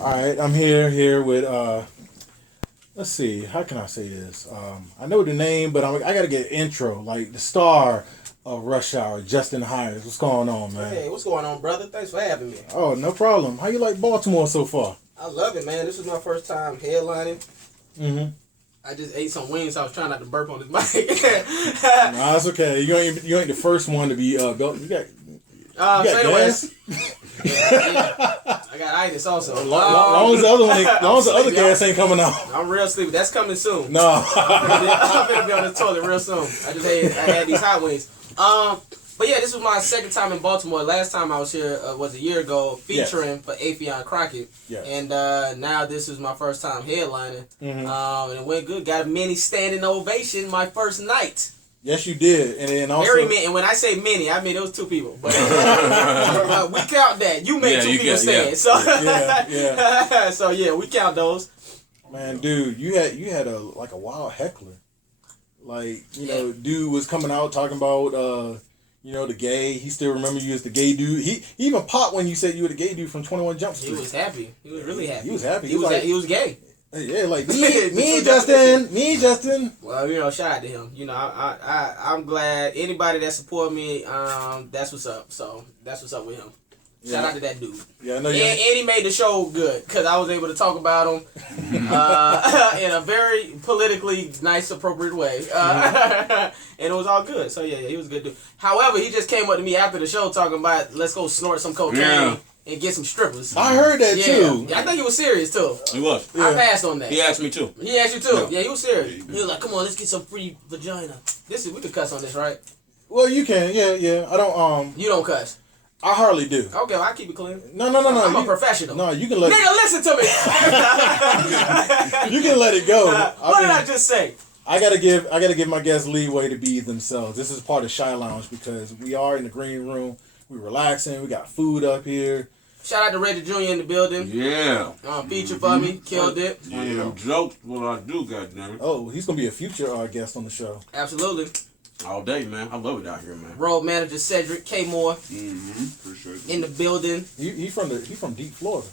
All right, I'm here with let's see, how can I say this? I know the name, but I got to get an intro, like the star of Rush Hour, Justin Hires. What's going on, man? Hey, what's going on, brother? Thanks for having me. Oh, no problem. How you like Baltimore so far? I love it, man. This is my first time headlining. Mm-hmm. I just ate some wings, so I was trying not to burp on this mic. Nah, it's okay. You ain't the first one to be built. You got so anyways, gas. yeah. I got itis also. Long as the other one, long as the other gas ain't coming out. I'm real sleepy. That's coming soon. No. I'm gonna be on the toilet real soon. I had these hot wings. But yeah, this was my second time in Baltimore. Last time I was here was a year ago, featuring for Afion Crockett. Yes. And now this is my first time headlining. Mm-hmm. And it went good. Got a mini standing ovation my first night. Yes, you did, and then also Very many. And when I say many, I mean it was two people. But we count that. You made two people stand. So yeah. so yeah, we count those. Man, dude, you had a wild heckler. Like, dude was coming out talking about the gay. He still remember you as the gay dude. He even popped when you said you were the gay dude from 21 Jump Street. He was happy. He was really happy. He was happy. He was gay. Yeah, like me, Justin. Well, shout out to him. I'm glad anybody that support me. That's what's up. So that's what's up with him. Shout out to that dude. Yeah, I know. And he made the show good because I was able to talk about him in a very politically nice, appropriate way, and it was all good. So yeah, he was a good dude. However, he just came up to me after the show talking about let's go snort some cocaine. And get some strippers. I heard that too. Yeah, I think he was serious too. He was. I passed on that. He asked me too. He asked you too. Yeah, he was serious. He was like, "Come on, let's get some free vagina." We could cuss on this, right? Well, you can. Yeah. I don't. You don't cuss. I hardly do. Okay, well, I keep it clean. No. I'm a professional. No, you can let. Nigga, listen to me. You can let it go. What did I just say? I gotta give my guests leeway to be themselves. This is part of ShiLounge because we are in the green room. We're relaxing. We got food up here. Shout out to Reggie Jr. in the building. Yeah. Feature for me. Killed it. Yeah. Jokes what I do, goddammit. Oh, he's gonna be a future guest on the show. Absolutely. All day, man. I love it out here, man. Road manager Cedric K. Moore. Appreciate it. In the building. He from deep Florida.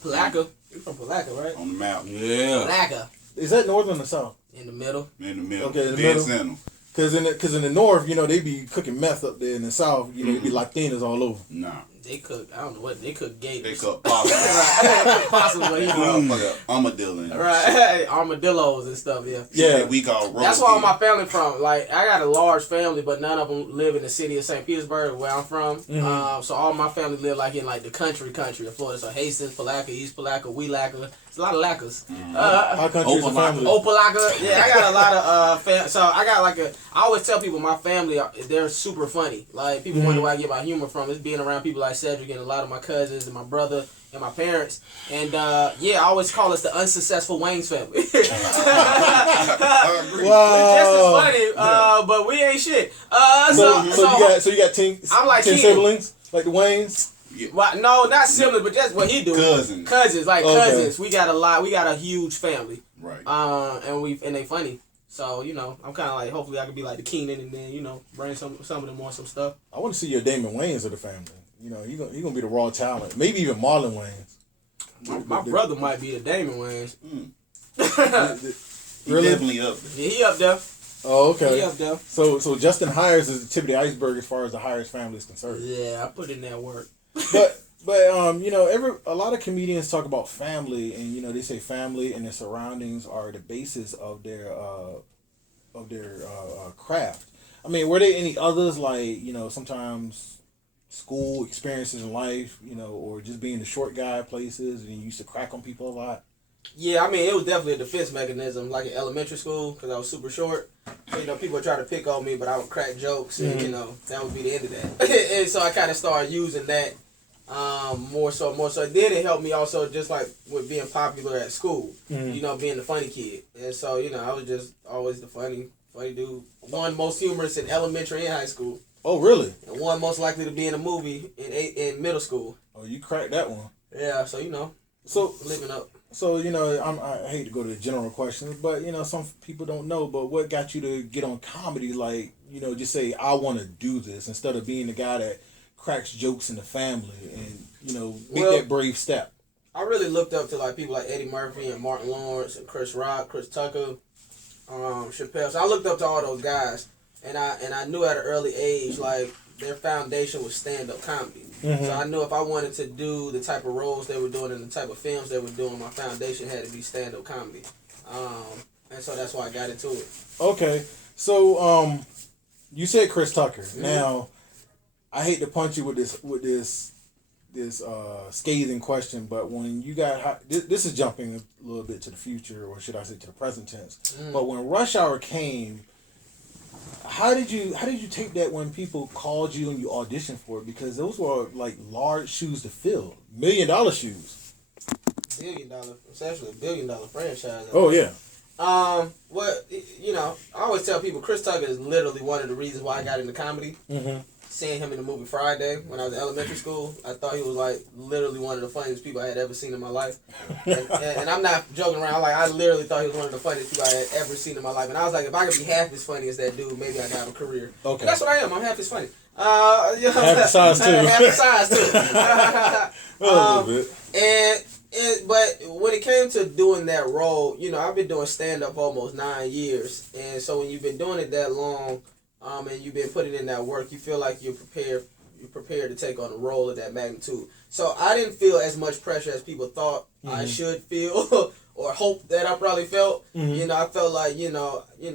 Palaca. You from Palaca, right? On the map. Yeah. Palaca. Is that northern or south? In the middle. In the middle. Okay, in the Dead middle. center. Cause in the north, they be cooking meth up there. In the south, they be Latinas all over. Nah. They cook. I don't know what they cook. Gators. They cook possums. Armadillo. Right. Armadillos and stuff. Yeah. Yeah. We call road. That's where all my family from. Like I got a large family, but none of them live in the city of St. Petersburg, where I'm from. Mm-hmm. So all my family live in the country of Florida. So Hastings, Palaca, East Palaca, Weelaca. It's a lot of Laccas. How country is the family? Opalaca. Yeah, I got a lot of so I got I always tell people my family they're super funny. Like people wonder where I get my humor from. It's being around people like Cedric and a lot of my cousins and my brother and my parents. And I always call us the unsuccessful Wayne's family. Wow. Just as funny, but we ain't shit. So you got 10 siblings like the Waynes. Yeah. Well, no, not siblings, but just what he do. Cousins. Cousins. Okay. We got a lot. We got a huge family. Right. And they funny. So I'm kind of like hopefully I could be like the Keenan and then bring some of them on some stuff. I want to see your Damon Wayans of the family. He gonna be the raw talent. Maybe even Marlon Wayans. My brother might be the Damon Wayans. Really? Definitely up there. Yeah, he up there. Oh, okay. He up there. So Justin Hires is the tip of the iceberg as far as the Hires family is concerned. Yeah, I put in that work. But a lot of comedians talk about family, and they say family and their surroundings are the basis of their craft. I mean, were there any others like sometimes school experiences in life, or just being the short guy at places and you used to crack on people a lot? Yeah, I mean, it was definitely a defense mechanism, like in elementary school, because I was super short. So, people would try to pick on me, but I would crack jokes, and, that would be the end of that. And so I kind of started using that more so. Then it helped me also just, like, with being popular at school, being the funny kid. And so, I was just always the funny dude. One most humorous in elementary and high school. Oh, really? And one most likely to be in a movie in middle school. Oh, you cracked that one. Yeah, so, So living up. So, I hate to go to the general questions, but, some people don't know, but what got you to get on comedy? Like, just say, I want to do this instead of being the guy that cracks jokes in the family and, make that brave step. I really looked up to like people like Eddie Murphy and Martin Lawrence and Chris Rock, Chris Tucker, Chappelle. So I looked up to all those guys, and I knew at an early age like their foundation was stand-up comedy. Mm-hmm. So I knew if I wanted to do the type of roles they were doing and the type of films they were doing, my foundation had to be stand-up comedy. And so that's why I got into it. Okay, so you said Chris Tucker. Mm-hmm. Now, I hate to punch you with this scathing question, but when you got this is jumping a little bit to the future, or should I say to the present tense. But when Rush Hour came, how did you take that when people called you and you auditioned for it? Because those were like large shoes to fill, $1 million shoes. $1 billion, it's actually $1 billion franchise. Oh yeah. What I always tell people, Chris Tucker is literally one of the reasons why I got into comedy. Mm-hmm. Seeing him in the movie Friday when I was in elementary school, I thought he was like literally one of the funniest people I had ever seen in my life. And I'm not joking around. Like I literally thought he was one of the funniest people I had ever seen in my life. And I was like, if I could be half as funny as that dude, maybe I could have a career. Okay. And that's what I am. I'm half as funny. Half the size too. Half the size too. A little bit. But when it came to doing that role, I've been doing stand up almost 9 years, and so when you've been doing it that long, and you've been putting in that work, you feel like you're prepared to take on a role of that magnitude. So I didn't feel as much pressure as people thought I should feel or hope that I probably felt. Mm-hmm. I felt like I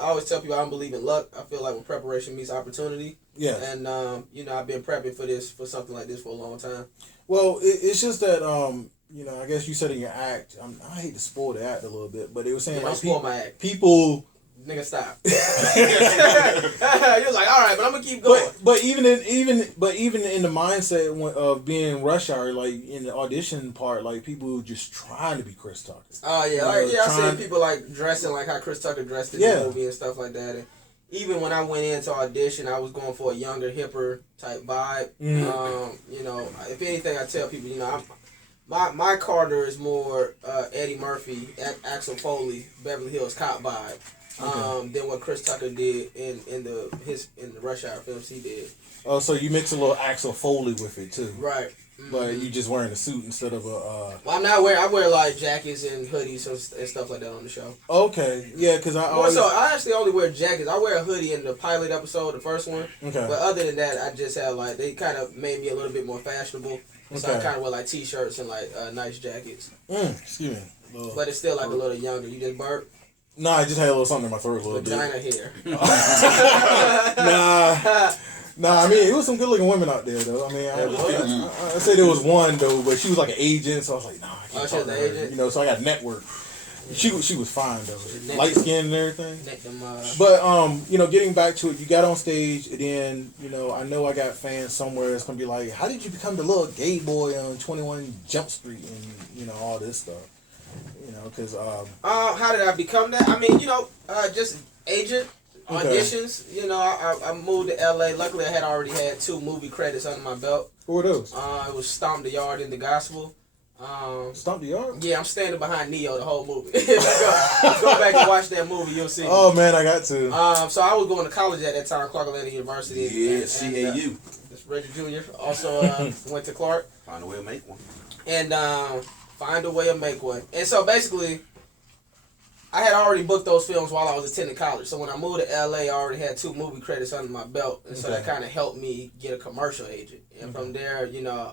always tell people I don't believe in luck. I feel like when preparation meets opportunity. Yeah. And I've been prepping for something like this for a long time. Well, it's just that I guess you said in your act. I hate to spoil the act a little bit, but they were saying like my act. people. Nigga, stop. You was like, all right, but I'm gonna keep going. But even in the mindset of being Rush Hour, like in the audition part, like people just trying to be Chris Tucker. Oh yeah, I seen people like dressing like how Chris Tucker dressed in the movie and stuff like that. And even when I went into audition, I was going for a younger, hipper type vibe. If anything, I tell people, my Carter is more Eddie Murphy, Axel Foley, Beverly Hills Cop vibe. Than what Chris Tucker did in the Rush Hour films he did. Oh, so you mix a little Axel Foley with it too, right? Mm-hmm. But you just wearing a suit instead of a. Well, I wear like jackets and hoodies and stuff like that on the show. Okay, yeah, because I actually only wear jackets. I wear a hoodie in the pilot episode, the first one. Okay. But other than that, I just have like they kind of made me a little bit more fashionable. So I kind of wear like t-shirts and like nice jackets. Excuse me. But it's still like a little younger. You just burp. No, I just had a little something in my throat a little Vagina bit. hair. Nah. I mean, it was some good looking women out there though. I mean, I say there was one though, but she was like an agent, so I was like, nah, I can't talk to her. Agent? So I got network. She was fine though, light skinned and everything. But getting back to it, you got on stage, and then I know I got fans somewhere that's gonna be like, how did you become the little gay boy on 21 Jump Street and all this stuff? Because how did I become that? I mean, just agent auditions. I moved to LA. Luckily, I had already had 2 movie credits under my belt. Who were those? It was Stomp the Yard in the Gospel. Stomp the Yard? Yeah, I'm standing behind Neo the whole movie. go back and watch that movie. You'll see. Oh man, I got to. So I was going to college at that time, Clark Atlanta University. Yeah, CAU. That's Reggie Jr. Also went to Clark. Find a way to make one. And find a way to make one. And so basically, I had already booked those films while I was attending college. So when I moved to LA, I already had 2 movie credits under my belt. And so that kind of helped me get a commercial agent. And from there,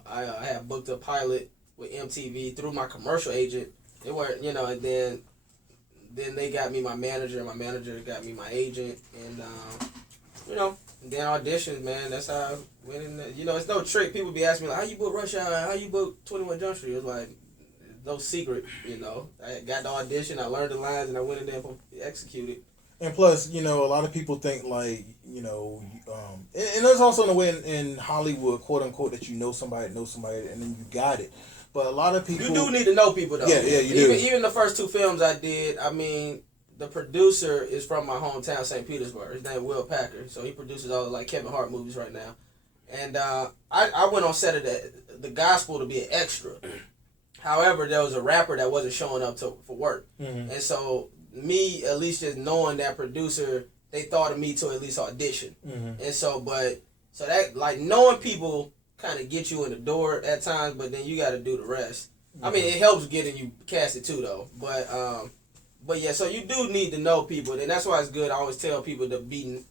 I had booked a pilot with MTV through my commercial agent. They were, and then they got me my manager, and my manager got me my agent. And, then auditions, man. That's how I went in there. It's no trick. People be asking me, like, how you book Rush Hour? How you book 21 Jump Street? It's like, no secret, I got the audition, I learned the lines, and I went in there and executed. And plus, a lot of people think like, and there's also in a way in Hollywood, quote unquote, that somebody, and then you got it. But a lot of people... You do need to know people, though. Yeah, you do. Even the first 2 films I did, I mean, the producer is from my hometown, St. Petersburg. His name is Will Packer. So he produces all the like Kevin Hart movies right now. And I went on set of the Gospel to be an extra. However, there was a rapper that wasn't showing up for work. Mm-hmm. And so me, at least just knowing that producer, they thought of me to at least audition. Mm-hmm. And so that, like, knowing people kind of get you in the door at times, but then you got to do the rest. I mean, it helps getting you casted too, though. But yeah, so you do need to know people, and that's why it's good. I always tell people to be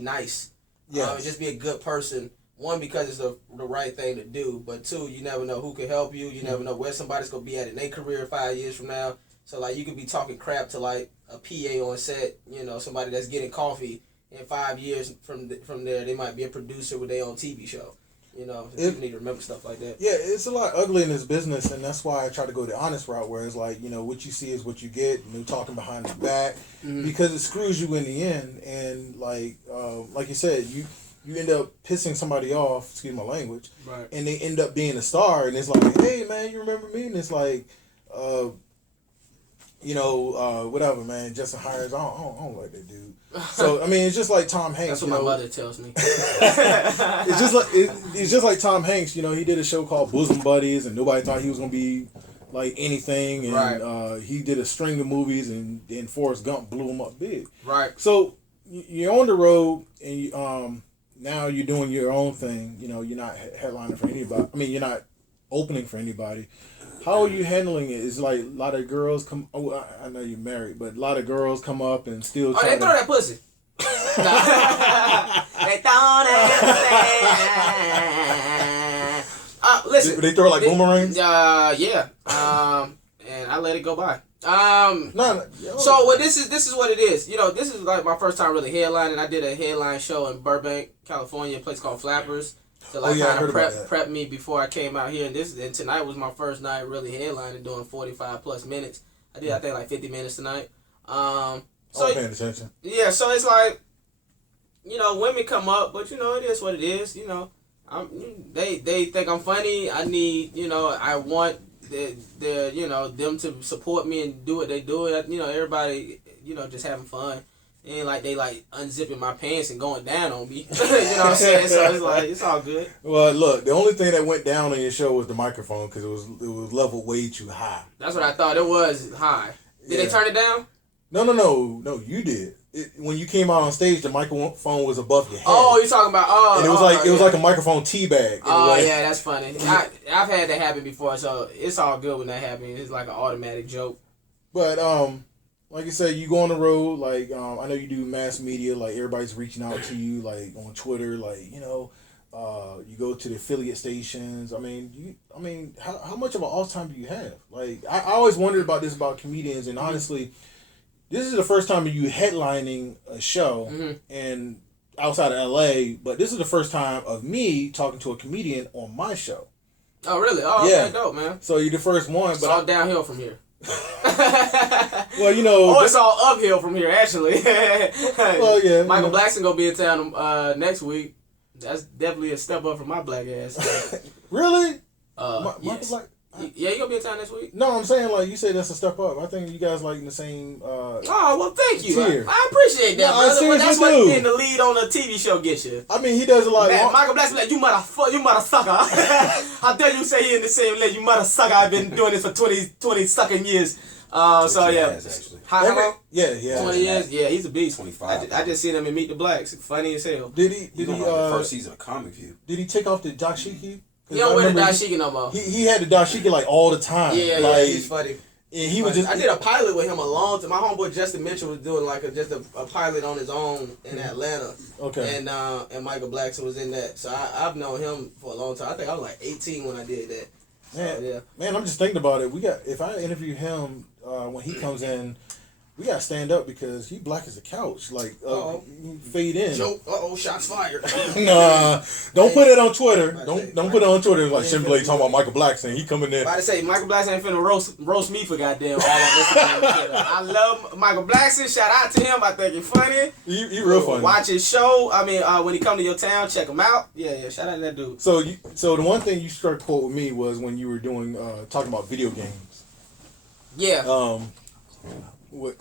nice. Yeah, just be a good person. One, because it's the right thing to do, but two, you never know who can help you. You never know where somebody's gonna be at in their career 5 years from now. So like, you could be talking crap to like a PA on set. You know, somebody that's getting coffee. In 5 years from there, they might be a producer with their own TV show. You know, people need to remember stuff like that. Yeah, it's a lot ugly in this business, and that's why I try to go the honest route, where it's like, you know, what you see is what you get, and they're talking behind the back, because it screws you in the end, and like you said, you end up pissing somebody off, excuse my language, right, and they end up being a star, and it's like, hey man, you remember me? And it's like, whatever, man, Justin Hires, I don't like that dude. So I mean, it's just like Tom Hanks. That's what my mother tells me. It's just like Tom Hanks. You know, he did a show called Bosom Buddies, and nobody thought he was gonna be like anything. And right. He did a string of movies, and then Forrest Gump blew him up big. Right. So you're on the road, and you, now you're doing your own thing. You know, you're not headlining for anybody. I mean, you're not opening for anybody. How are you handling it? It's like a lot of girls come. Oh, I know you're married, but a lot of girls come up and still. Oh, they throw that pussy. They throw that. Listen. They throw it like boomerangs. Yeah. And I let it go by. No. So what this is what it is. You know, this is like my first time really headlining. I did a headline show in Burbank, California, a place called Flappers. To like kind of prep me before I came out here, and tonight was my first night really headlining, doing 45 plus minutes. I did I think like 50 minutes tonight. So paying attention. Yeah, so it's like, you know, women come up, but you know it is what it is. You know, they think I'm funny. I need, you know, I want their you know, them to support me and do what they do. You know, everybody, you know, just having fun. Ain't like they like unzipping my pants and going down on me. You know what I'm saying? So it's like, it's all good. Well, look, the only thing that went down on your show was the microphone, because it was leveled way too high. That's what I thought. It was high. Did they turn it down? No, you did. When you came out on stage, the microphone was above your head. Oh, you're talking about, and it was like a microphone tea bag. Oh, yeah, that's funny. I've had that happen before, so it's all good when that happens. It's like an automatic joke. But, like I said, you go on the road, like, I know you do mass media, like, everybody's reaching out to you, like, on Twitter, like, you know, you go to the affiliate stations. I mean, how much of an off time do you have? Like, I always wondered about this about comedians, and honestly, this is the first time you headlining a show, and outside of LA, but this is the first time of me talking to a comedian on my show. Oh, really? Oh, yeah. Okay, dope, man. So you're the first one. It's all downhill from here. Well, you know. Oh, it's all uphill from here, actually. Well, yeah. Michael Blackson gonna be in town next week. That's definitely a step up from my black ass. Really? Michael Black. Yeah, you gonna be in town next week? No, I'm saying, like, you say that's a step up. I think you guys like in the same. Oh, well, thank you. Tier. I appreciate that, brother. But that's what getting the lead on a TV show gets you. I mean, he does a lot. Michael Blackson, like, you mother sucker. How dare you say he in the same league? You mother sucker. I've been doing this for 20 sucking years. So yeah. How long? Yeah. 20 years. Yeah, he's a beast. 25. I just seen him in Meet the Blacks. Funny as hell. Did he? The first season of Comic View. Did he take off the dashiki? He don't wear the dashiki no more. He had the dashiki like all the time. Yeah, like, he's funny. And he was just. I did a pilot with him a long time. My homeboy Justin Mitchell was doing like a pilot on his own in Atlanta. Okay. And Michael Blackson was in that. So I've known him for a long time. I think I was like 18 when I did that. Man, so, yeah. Man, I'm just thinking about it. If I interview him when he comes in, we gotta stand up because he black as a couch. Like, fade in. Joke. Shots fired. Nah, don't put it on Twitter. Don't put it on Twitter. Like Shin-Blade talking about Michael Blackson. He coming in. I to say Michael Blackson ain't finna roast me for goddamn all on Instagram. I love Michael Blackson. Shout out to him. I think he's funny. He real funny. Watch his show. I mean, when he come to your town, check him out. Yeah. Shout out to that dude. So the one thing you struck quote with me was when you were doing talking about video games. Yeah. What?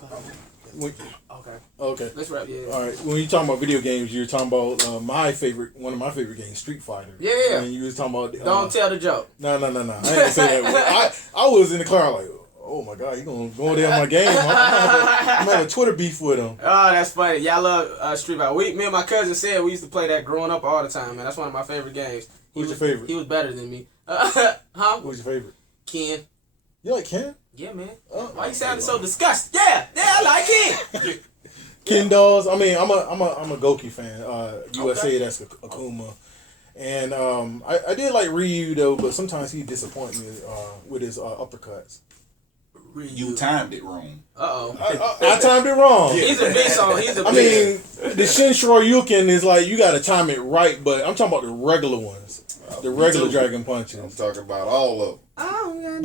Okay. Let's wrap. Yeah. All right. When you talking about video games, you were talking about one of my favorite games, Street Fighter. Yeah. And you was talking about. Don't tell the joke. No. I ain't gonna say that. I was in the car like, oh my god, he gonna go there on my game. I'm having a Twitter beef with him. Oh, that's funny. Y'all love Street Fighter. Me and my cousin said we used to play that growing up all the time, man. That's one of my favorite games. Who's your favorite? He was better than me. Huh? Who's your favorite? Ken. You like Ken? Yeah, man. Oh, Why you sounding so disgusted? Yeah, I like it. Ken dolls. I mean, I'm a Goki fan. USA, that's Akuma. And I did like Ryu though, but sometimes he disappoints me with his uppercuts. You timed it wrong. I timed it wrong. He's a beast on. I mean, the Shin Shoryuken is like you got to time it right, but I'm talking about the regular ones, the regular dragon punches. I'm talking about all of them. Oh,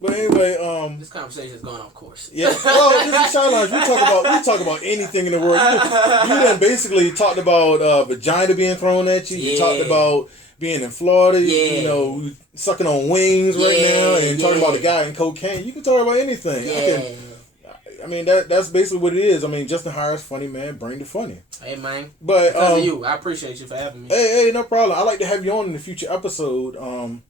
But anyway, this conversation is going off course. yeah. Well, this is ShiLounge. We talk about anything in the world. You done basically talked about vagina being thrown at you. You talked about being in Florida. You know, sucking on wings right now, and talking about the guy in cocaine. You can talk about anything. I mean that's basically what it is. I mean, Justin Hires funny man, bring the funny. Hey man, but because of you, I appreciate you for having me. Hey, no problem. I like to have you on in a future episode.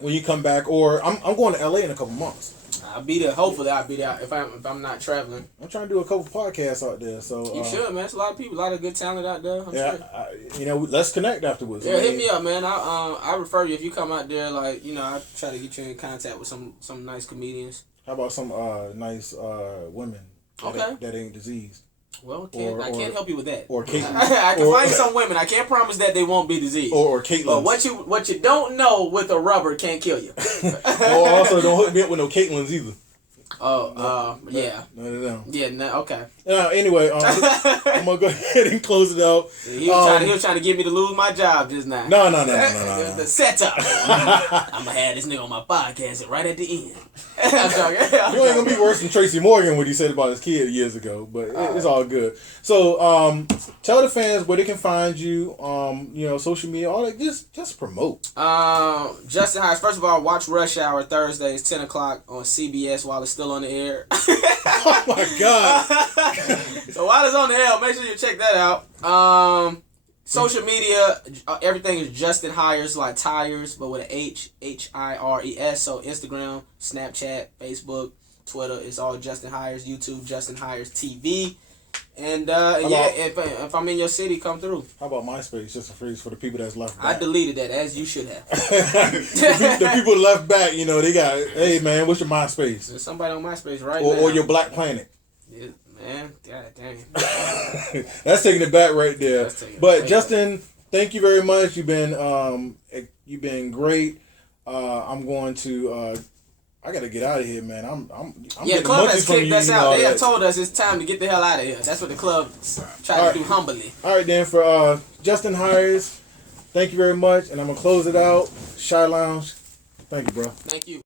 When you come back, or I'm going to LA in a couple months. I'll be there. Hopefully, I'll be there if I'm not traveling. I'm trying to do a couple podcasts out there. So you should, man. There's a lot of people, a lot of good talent out there. I'm sure. you know, let's connect afterwards. Yeah, hit me up, man. I refer you if you come out there. Like, you know, I try to get you in contact with some nice comedians. How about some nice women? That ain't diseased. Well, I can't help you with that. Or Caitlyn. I can find some women. I can't promise that they won't be diseased. Or Caitlyn. But what you don't know with a rubber can't kill you. Or also don't hook me up with no Caitlyns either. Yeah. No. Yeah, no, okay. Anyway, I'm gonna go ahead and close it out. He was trying to get me to lose my job just now. No. The setup. I'm gonna have this nigga on my podcast right at the end. I'm joking. You ain't gonna be worse than Tracy Morgan what he said about his kid years ago, but it's all good. So, tell the fans where they can find you. You know, social media, all that. Just promote. Justin Hires. First of all, watch Rush Hour Thursdays, 10:00 on CBS while it's still on the air. Oh my God! So while it's on the air, make sure you check that out. Social media, everything is Justin Hires, like tires, but with an Hires. So Instagram, Snapchat, Facebook, Twitter, it's all Justin Hires. YouTube, Justin Hires TV. And if I'm in your city, come through. How about MySpace? Just a phrase for the people that's left back. I deleted that, as you should have. the people left back, you know, they got, hey man, what's your MySpace? There's somebody on MySpace right now. Or your Black Planet. Yeah, man, god damn. That's taking it back right there. But Justin, thank you very much. You've been great. I'm going to. I gotta get out of here, man. I'm yeah, club has kicked us out. They have told us it's time to get the hell out of here. That's what the club tried to do humbly. All right, then, for Justin Hires, thank you very much, and I'm gonna close it out. ShiLounge, thank you, bro. Thank you.